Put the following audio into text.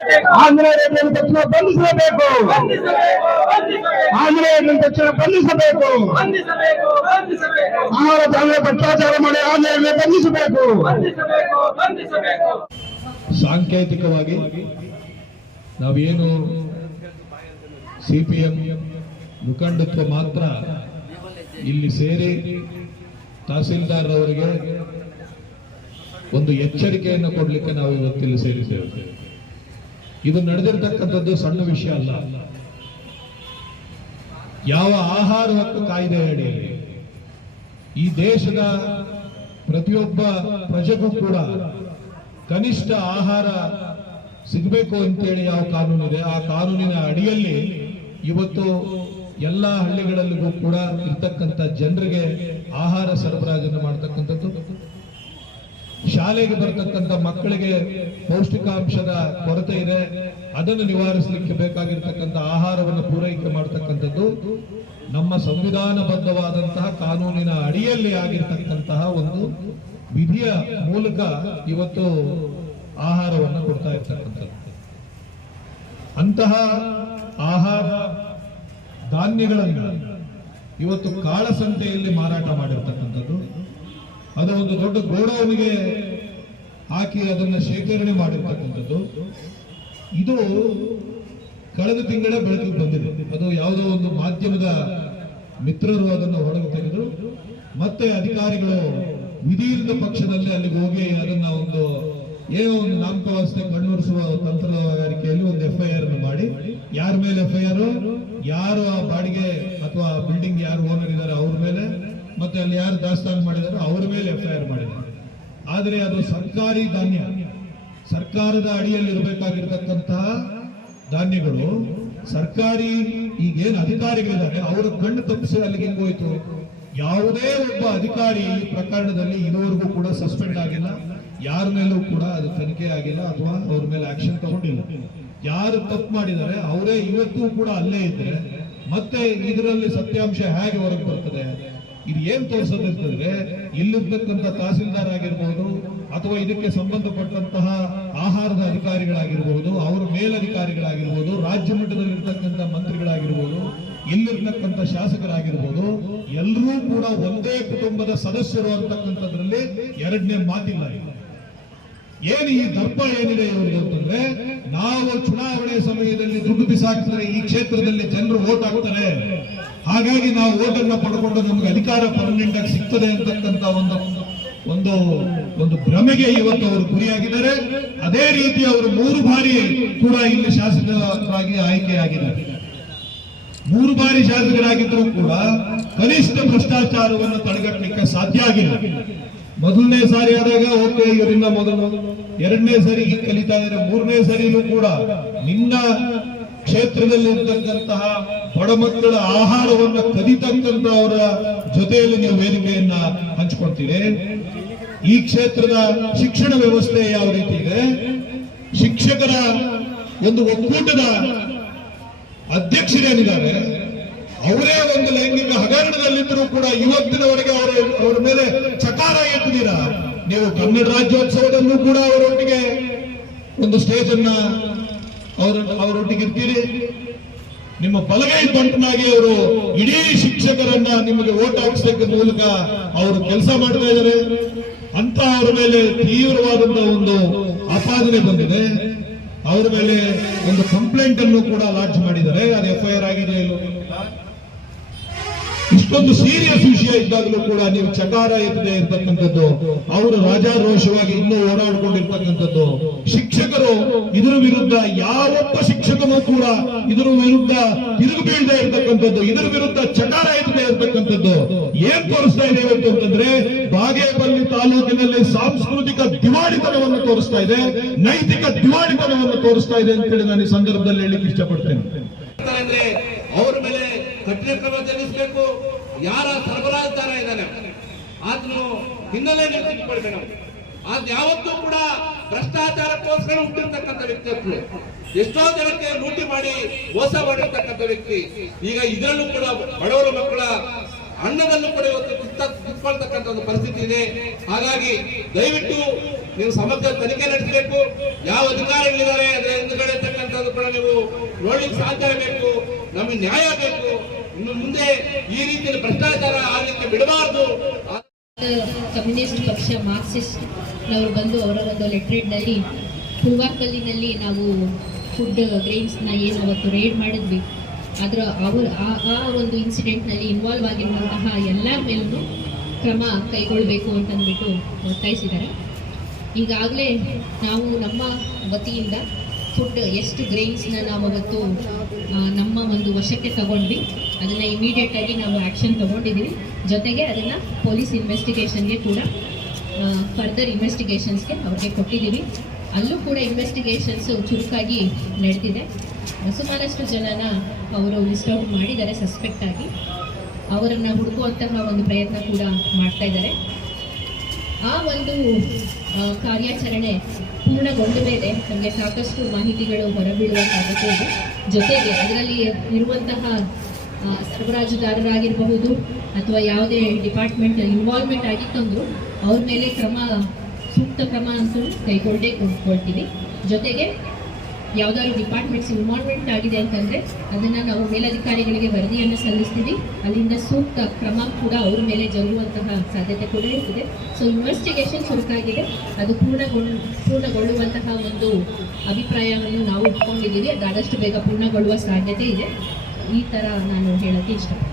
ಆಂಜನೇಯರನ್ನು ತಕ್ಷಣ ಬಂಧಿಸಬೇಕು. ಆಂಜನೇಯರನ್ನು ತಕ್ಷಣ ಬಂಧಿಸಬೇಕು. ಆಹಾರ ಧಾನ್ಯ ಭ್ರಷ್ಟಾಚಾರ ಮಾಡಿ ಆಂಜನೇಯರನ್ನು ಬಂಧಿಸಬೇಕು. ಸಾಂಕೇತಿಕವಾಗಿ ನಾವೇನು ಸಿಪಿಎಂ ಮುಖಂಡತ್ವ ಮಾತ್ರ ಇಲ್ಲಿ ಸೇರಿ ತಹಸೀಲ್ದಾರ್ ಅವರಿಗೆ ಒಂದು ಎಚ್ಚರಿಕೆಯನ್ನು ಕೊಡಲಿಕ್ಕೆ ನಾವು ಇವತ್ತಿಲ್ಲಿ ಸೇರಿದ್ದೇವೆ ಇದು ನಡೆದಿರ್ತಕ್ಕಂಥದ್ದು ಸಣ್ಣ ವಿಷಯ ಅಲ್ಲ. ಯಾವ ಆಹಾರ ಹಕ್ಕು ಕಾಯ್ದೆ ಅಡಿಯಲ್ಲಿ ಈ ದೇಶದ ಪ್ರತಿಯೊಬ್ಬ ಪ್ರಜೆಗೂ ಕೂಡ ಕನಿಷ್ಠ ಆಹಾರ ಸಿಗಬೇಕು ಅಂತೇಳಿ ಯಾವ ಕಾನೂನಿದೆ ಆ ಕಾನೂನಿನ ಅಡಿಯಲ್ಲಿ ಇವತ್ತು ಎಲ್ಲ ಹಳ್ಳಿಗಳಲ್ಲಿಗೂ ಕೂಡ ಇರ್ತಕ್ಕಂಥ ಜನರಿಗೆ ಆಹಾರ ಸರಬರಾಜನ್ನು ಮಾಡ್ತಕ್ಕಂಥದ್ದು. ಶಾಲೆಗೆ ಬರತಕ್ಕಂಥ ಮಕ್ಕಳಿಗೆ ಪೌಷ್ಟಿಕಾಂಶದ ಕೊರತೆ ಇದೆ. ಅದನ್ನು ನಿವಾರಿಸಲಿಕ್ಕೆ ಬೇಕಾಗಿರ್ತಕ್ಕಂಥ ಆಹಾರವನ್ನು ಪೂರೈಕೆ ಮಾಡತಕ್ಕಂಥದ್ದು ನಮ್ಮ ಸಂವಿಧಾನಬದ್ಧವಾದಂತಹ ಕಾನೂನಿನ ಅಡಿಯಲ್ಲಿ ಆಗಿರ್ತಕ್ಕಂತಹ ಒಂದು ವಿಧಿಯ ಮೂಲಕ ಇವತ್ತು ಆಹಾರವನ್ನು ಕೊಡ್ತಾ ಇರ್ತಕ್ಕಂಥದ್ದು. ಅಂತಹ ಆಹಾರ ಧಾನ್ಯಗಳನ್ನು ಇವತ್ತು ಕಾಳಸಂತೆಯಲ್ಲಿ ಮಾರಾಟ ಮಾಡಿರ್ತಕ್ಕಂಥದ್ದು. ಅದು ಒಂದು ದೊಡ್ಡ ಗೋಡೌನ್ಗೆ ಹಾಕಿ ಅದನ್ನ ಶೇಖರಣೆ ಮಾಡಿರ್ತಕ್ಕಂಥದ್ದು. ಇದು ಕಳೆದ ತಿಂಗಳ ಬೆಳಕಿಗೆ ಬಂದಿದೆ. ಅದು ಯಾವುದೋ ಒಂದು ಮಾಧ್ಯಮದ ಮಿತ್ರರು ಅದನ್ನು ಹೊರಗೆ ತೆಗೆದು ಮತ್ತೆ ಅಧಿಕಾರಿಗಳು ವಿಧೀರ್ಣ ಪಕ್ಷದಲ್ಲಿ ಅಲ್ಲಿಗೆ ಹೋಗಿ ಅದನ್ನ ಒಂದು ಏನೋ ಒಂದು ನಾಮಕಾವಸ್ಥೆ ಕಣ್ಣೂರಿಸುವ ತಂತ್ರಗಾರಿಕೆಯಲ್ಲಿ ಒಂದು ಎಫ್ ಐ ಆರ್ ಮಾಡಿ. ಯಾರ ಮೇಲೆ ಎಫ್ ಐ ಆರ್ ಯಾರು ಆ ಬಾಡಿಗೆ ಅಥವಾ ಬಿಲ್ಡಿಂಗ್ ಯಾರು ಓನರ್ ಇದ್ದಾರೆ ಅವ್ರ ಮೇಲೆ ಮತ್ತೆ ಅಲ್ಲಿ ಯಾರು ದಾಸ್ತಾನು ಮಾಡಿದಾರೋ ಅವರ ಮೇಲೆ ಎಫ್ ಮಾಡಿದ್ದಾರೆ ಆದರೆ ಅದು ಸರ್ಕಾರಿ ಧಾನ್ಯ. ಸರ್ಕಾರದ ಅಡಿಯಲ್ಲಿ ಇರಬೇಕಾಗಿರ್ತಕ್ಕಂತಹ ಧಾನ್ಯಗಳು ಸರ್ಕಾರಿ ಈಗೇನು ಅಧಿಕಾರಿಗಳಿದ್ದಾರೆ, ಅವರ ಕಣ್ಣು ತಪ್ಪಿಸಿ ಅಲ್ಲಿಗೆ ಹೋಯಿತು? ಯಾವುದೇ ಒಬ್ಬ ಅಧಿಕಾರಿ ಈ ಪ್ರಕರಣದಲ್ಲಿ ಇದುವರೆಗೂ ಕೂಡ ಸಸ್ಪೆಂಡ್ ಆಗಿಲ್ಲ. ಯಾರ ಮೇಲೂ ಕೂಡ ಅದು ತನಿಖೆ ಆಗಿಲ್ಲ ಅಥವಾ ಅವ್ರ ಮೇಲೆ ಆಕ್ಷನ್ ತಗೊಂಡಿಲ್ಲ. ಯಾರು ತಪ್ಪು ಮಾಡಿದ್ದಾರೆ, ಅವರೇ ಇವತ್ತೂ ಕೂಡ ಅಲ್ಲೇ ಇದ್ರೆ ಮತ್ತೆ ಇದರಲ್ಲಿ ಸತ್ಯಾಂಶ ಹೇಗೆ ಹೊರಗೆ ಬರ್ತದೆ? ಇದು ಏನ್ ತೋರಿಸೋದಿರ್ತಂದ್ರೆ ಇಲ್ಲಿರ್ತಕ್ಕಂಥ ತಹಸೀಲ್ದಾರ್ ಆಗಿರ್ಬೋದು ಅಥವಾ ಇದಕ್ಕೆ ಸಂಬಂಧಪಟ್ಟಂತಹ ಆಹಾರದ ಅಧಿಕಾರಿಗಳಾಗಿರ್ಬೋದು, ಅವರ ಮೇಲಧಿಕಾರಿಗಳಾಗಿರ್ಬೋದು, ರಾಜ್ಯ ಮಟ್ಟದಲ್ಲಿ ಇರ್ತಕ್ಕಂಥ ಮಂತ್ರಿಗಳಾಗಿರ್ಬೋದು, ಇಲ್ಲಿರ್ತಕ್ಕಂಥ ಶಾಸಕರಾಗಿರ್ಬೋದು, ಎಲ್ಲರೂ ಕೂಡ ಒಂದೇ ಕುಟುಂಬದ ಸದಸ್ಯರು ಅಂತಕ್ಕಂಥದ್ರಲ್ಲಿ ಎರಡನೇ ಮಾತಿಲ್ಲ ಏನು ಈ ದರ್ಪ ಏನಿದೆ ಇವರಿಗೆ ಅಂತಂದ್ರೆ ನಾವು ಚುನಾವಣೆ ಸಮಯದಲ್ಲಿ ದುಡ್ಡು ಬಿಸಾಕಿದ್ರೆ ಈ ಕ್ಷೇತ್ರದಲ್ಲಿ ಜನರು ಓಟ್ ಹಾಕ್ತಾರೆ. ಹಾಗಾಗಿ ನಾವು ಓಟನ್ನು ಪಡ್ಕೊಂಡು ನಮ್ಗೆ ಅಧಿಕಾರ ಪರ್ಮನೆಂಟ್ ಆಗಿ ಸಿಗ್ತದೆ ಅಂತಕ್ಕಂತ ಒಂದು ಒಂದು ಒಂದು ಭ್ರಮೆಗೆ ಇವತ್ತು ಅವರು ಗುರಿಯಾಗಿದ್ದಾರೆ. ಅದೇ ರೀತಿ ಅವರು ಮೂರು ಬಾರಿ ಕೂಡ ಇಲ್ಲಿ ಶಾಸಕರಾಗಿ ಆಯ್ಕೆಯಾಗಿದ್ದಾರೆ. ಮೂರು ಬಾರಿ ಶಾಸಕರಾಗಿದ್ದರೂ ಕೂಡ ಕನಿಷ್ಠ ಭ್ರಷ್ಟಾಚಾರವನ್ನು ತಡೆಗಟ್ಟಲಿಕ್ಕೆ ಸಾಧ್ಯ ಆಗಿಲ್ಲ. ಮೊದಲನೇ ಸಾರಿ ಆದಾಗ ಓಕೆ ಇದರಿಂದ ಮೊದಲು, ಎರಡನೇ ಸಾರಿ ಕಲಿತಾ ಇದ್ದಾರೆ ಮೂರನೇ ಸಾರಿನೂ ಕೂಡ ನಿನ್ನ ಕ್ಷೇತ್ರದಲ್ಲಿ ಇರ್ತಕ್ಕಂತಹ ಬಡ ಮಕ್ಕಳ ಆಹಾರವನ್ನ ಕದಿತಕ್ಕಂತ ಅವರ ಜೊತೆಯಲ್ಲಿ ನೀವು ವೇದಿಕೆಯನ್ನ ಹಂಚ್ಕೊಳ್ತೀರಿ ಈ ಕ್ಷೇತ್ರದ ಶಿಕ್ಷಣ ವ್ಯವಸ್ಥೆ ಯಾವ ರೀತಿ ಇದೆ? ಶಿಕ್ಷಕರ ಒಂದು ಒಕ್ಕೂಟದ ಅಧ್ಯಕ್ಷರೇನಿದ್ದಾರೆ ಅವರೇ ಒಂದು ಲೈಂಗಿಕ ಹಗರಣದಲ್ಲಿದ್ದರೂ ಕೂಡ ಇವತ್ತಿನವರೆಗೆ ಅವರ ಅವರ ಮೇಲೆ ಚಕಾರ ಎತ್ತಿದ್ದೀರಾ? ನೀವು ಕನ್ನಡ ರಾಜ್ಯೋತ್ಸವದಲ್ಲೂ ಕೂಡ ಅವರೊಟ್ಟಿಗೆ ಒಂದು ಸ್ಟೇಜ್ ಅನ್ನ ಅವರ ಅವರೊಟ್ಟಿಗೆ ಇರ್ತೀರಿ. ನಿಮ್ಮ ಬಲಗೈ ಬಂಟನಾಗಿ ಅವರು ಇಡೀ ಶಿಕ್ಷಕರನ್ನ ನಿಮಗೆ ಓಟ್ ಹಾಕಿಸೋಕೆ ಮೂಲಕ ಅವರು ಕೆಲಸ ಮಾಡ್ತಾ ಇದ್ದಾರೆ. ಅಂತ ಅವರ ಮೇಲೆ ತೀವ್ರವಾದಂತಹ ಒಂದು ಆಪಾದನೆ ಬಂದಿದೆ. ಅವರ ಮೇಲೆ ಒಂದು ಕಂಪ್ಲೇಂಟ್ ಅನ್ನು ಕೂಡ ಲಾಂಚ್ ಮಾಡಿದ್ದಾರೆ. ಅದು ಎಫ್ ಐ ಆರ್ ಆಗಿದೆ ಇಷ್ಟೊಂದು ಸೀರಿಯಸ್ ವಿಷಯ ಇದ್ದಾಗಲೂ ಕೂಡ ನೀವು ಚಕಾರ ಎತ್ತದೇ ಇರ್ತಕ್ಕಂಥದ್ದು, ಅವರು ರಾಜಾರೋಷವಾಗಿ ಇನ್ನೂ ಓಡಾಡ್ಕೊಂಡಿರ್ತಕ್ಕಂಥದ್ದು. ಶಿಕ್ಷಕರು ಇದರ ವಿರುದ್ಧ, ಯಾವೊಬ್ಬ ಶಿಕ್ಷಕನೂ ಕೂಡ ಇದರ ವಿರುದ್ಧ ತಿರುಗಿ ಬೀಳದೆ ಇರ್ತಕ್ಕಂಥದ್ದು, ಇದರ ವಿರುದ್ಧ ಚಕಾರ ಎತ್ತದೇ ಇರ್ತಕ್ಕಂಥದ್ದು. ಏನ್ ತೋರಿಸ್ತಾ ಇದೆ ಅಂತಂದ್ರೆ, ಬಾಗೇಪಲ್ಲಿ ತಾಲೂಕಿನಲ್ಲಿ ಸಾಂಸ್ಕೃತಿಕ ದಿವಾಳಿತನವನ್ನು ತೋರಿಸ್ತಾ ಇದೆ, ನೈತಿಕ ದಿವಾಳಿತನವನ್ನು ತೋರಿಸ್ತಾ ಇದೆ ಅಂತೇಳಿ ನಾನು ಈ ಸಂದರ್ಭದಲ್ಲಿ ಹೇಳಿಕ್ಕೆ ಇಷ್ಟಪಡ್ತೇನೆ. ಅವ್ರ ಮೇಲೆ ಕಠಿಣ ಕ್ರಮ ಜರುಗಿಸಬೇಕು ಯಾರ ಸರಬರಾಜುದಾರ ಇದ್ದಾನೆ? ಆತನು ಹಿನ್ನೆಲೆ ತಿಳ್ಕೊಳ್ಬೇಕು ನಾವು. ಆದ್ ಯಾವತ್ತೂ ಕೂಡ ಭ್ರಷ್ಟಾಚಾರಕ್ಕೋಸ್ಕರ ಹುಟ್ಟಿರ್ತಕ್ಕಂಥ ವ್ಯಕ್ತಿತ್ವ ಎಷ್ಟೋ ಜನಕ್ಕೆ ಲೂಟಿ ಮಾಡಿ ಮೋಸ ಮಾಡಿರ್ತಕ್ಕಂಥ ವ್ಯಕ್ತಿ. ಈಗ ಇದರಲ್ಲೂ ಕೂಡ ಬಡವರ ಮಕ್ಕಳ ಅನ್ನದಲ್ಲೂ ಕೂಡ ಇವತ್ತು ಕುತ್ಕೊಳ್ತಕ್ಕಂಥ ಒಂದು ಪರಿಸ್ಥಿತಿ ಇದೆ. ಹಾಗಾಗಿ ದಯವಿಟ್ಟು ನೀವು ಸಮಗ್ರ ತನಿಖೆ ನಡೆಸಬೇಕು. ಯಾವ ಅಧಿಕಾರಿಗಳಿದ್ದಾರೆ ಅದರ ಹಿಂದುಗಡೆ ನೋಡ್ಲಿಕ್ಕೆ ಸಾಧ್ಯ ಬೇಕು, ನಮಗೆ ನ್ಯಾಯ ಬೇಕು, ಇನ್ನು ಮುಂದೆ ಈ ರೀತಿಯ ಭ್ರಷ್ಟಾಚಾರ ಆಗಲಿಕ್ಕೆ ಬಿಡಬಾರದು. ಕಮ್ಯುನಿಸ್ಟ್ ಪಕ್ಷ ಮಾರ್ಕ್ಸಿಸ್ಟ್ ಅವರು ಬಂದು ಅವರ ಒಂದು ಲೆಟ್ರೇಡ್ನಲ್ಲಿ ಹೂವಾಕಲ್ಲಿನಲ್ಲಿ ನಾವು ಫುಡ್ ಗ್ರೈನ್ಸ್ನ ಏನು ಅವತ್ತು ರೇಡ್ ಮಾಡಿದ್ವಿ. ಅದರ ಅವರು ಆ ಆ ಒಂದು ಇನ್ಸಿಡೆಂಟ್ನಲ್ಲಿ ಇನ್ವಾಲ್ವ್ ಆಗಿರುವಂತಹ ಎಲ್ಲ ಮೇಲೂ ಕ್ರಮ ಕೈಗೊಳ್ಳಬೇಕು ಅಂತಂದ್ಬಿಟ್ಟು ಒತ್ತಾಯಿಸಿದ್ದಾರೆ. ಈಗಾಗಲೇ ನಾವು ನಮ್ಮ ವತಿಯಿಂದ ಫುಡ್ ಎಷ್ಟು ಗ್ರೈನ್ಸ್ನ ನಾವು ಅವತ್ತು ನಮ್ಮ ಒಂದು ವಶಕ್ಕೆ ತಗೊಂಡ್ವಿ. ಅದನ್ನು ಇಮಿಡಿಯೇಟ್ ಆಗಿ ನಾವು ಆ್ಯಕ್ಷನ್ ತಗೊಂಡಿದ್ದೀವಿ ಜೊತೆಗೆ ಅದನ್ನು ಪೊಲೀಸ್ ಇನ್ವೆಸ್ಟಿಗೇಷನ್ಗೆ ಕೂಡ ಫರ್ದರ್ ಇನ್ವೆಸ್ಟಿಗೇಷನ್ಸ್ಗೆ ಅವ್ರಿಗೆ ಕೊಟ್ಟಿದ್ದೀವಿ ಅಲ್ಲೂ ಕೂಡ ಇನ್ವೆಸ್ಟಿಗೇಷನ್ಸು ಚುರುಕಾಗಿ ನಡೆದಿದೆ. ಸುಮಾರಷ್ಟು ಜನನ ಅವರು ಲಿಸ್ಟ್ ಔಟ್ ಮಾಡಿದ್ದಾರೆ ಸಸ್ಪೆಕ್ಟ್ ಆಗಿ. ಅವರನ್ನು ಹುಡುಕುವಂತಹ ಒಂದು ಪ್ರಯತ್ನ ಕೂಡ ಮಾಡ್ತಾ ಇದ್ದಾರೆ. ಆ ಒಂದು ಕಾರ್ಯಾಚರಣೆ ಪೂರ್ಣಗೊಂಡ ಮೇಲೆ ನಮಗೆ ಸಾಕಷ್ಟು ಮಾಹಿತಿಗಳು ಹೊರಬಿಡುವ ಸಾಧ್ಯತೆ ಇದೆ. ಜೊತೆಗೆ ಅದರಲ್ಲಿ ಇರುವಂತಹ ಸರಬರಾಜುದಾರರಾಗಿರಬಹುದು ಅಥವಾ ಯಾವುದೇ ಡಿಪಾರ್ಟ್ಮೆಂಟ್ ಇನ್ವಾಲ್ವ್ಮೆಂಟ್ ಆಗಿತ್ತಂದ್ರು ಅವ್ರ ಮೇಲೆ ಕ್ರಮ, ಸೂಕ್ತ ಕ್ರಮ ಅಂತೂ ಕೈಗೊಳ್ಳೇ ಕೊಟ್ಕೊಳ್ತೀವಿ ಜೊತೆಗೆ ಯಾವ್ದಾದ್ರು ಡಿಪಾರ್ಟ್ಮೆಂಟ್ಸ್ ಇನ್ವಾಲ್ವ್ಮೆಂಟ್ ಆಗಿದೆ ಅಂತಂದ್ರೆ ಅದನ್ನ ನಾವು ಮೇಲಧಿಕಾರಿಗಳಿಗೆ ವರದಿಯನ್ನು ಸಲ್ಲಿಸ್ತೀವಿ. ಅಲ್ಲಿಂದ ಸೂಕ್ತ ಕ್ರಮ ಕೂಡ ಅವ್ರ ಮೇಲೆ ಜರುಗುವಂತಹ ಸಾಧ್ಯತೆ ಕೂಡ ಇರ್ತದೆ. ಸೊ ಇನ್ವೆಸ್ಟಿಗೇಷನ್ ಚುರುಕಾಗಿದೆ ಅದು ಪೂರ್ಣಗೊಳ್, ಪೂರ್ಣಗೊಳ್ಳುವಂತಹ ಒಂದು ಅಭಿಪ್ರಾಯವನ್ನು ನಾವು ಇಟ್ಕೊಂಡಿದ್ದೀವಿ. ಅದು ಆದಷ್ಟು ಬೇಗ ಪೂರ್ಣಗೊಳ್ಳುವ ಸಾಧ್ಯತೆ ಇದೆ. ಈ ತರ ನಾನು ಹೇಳಕ್ಕೆ ಇಷ್ಟಪಡ್ತೀನಿ.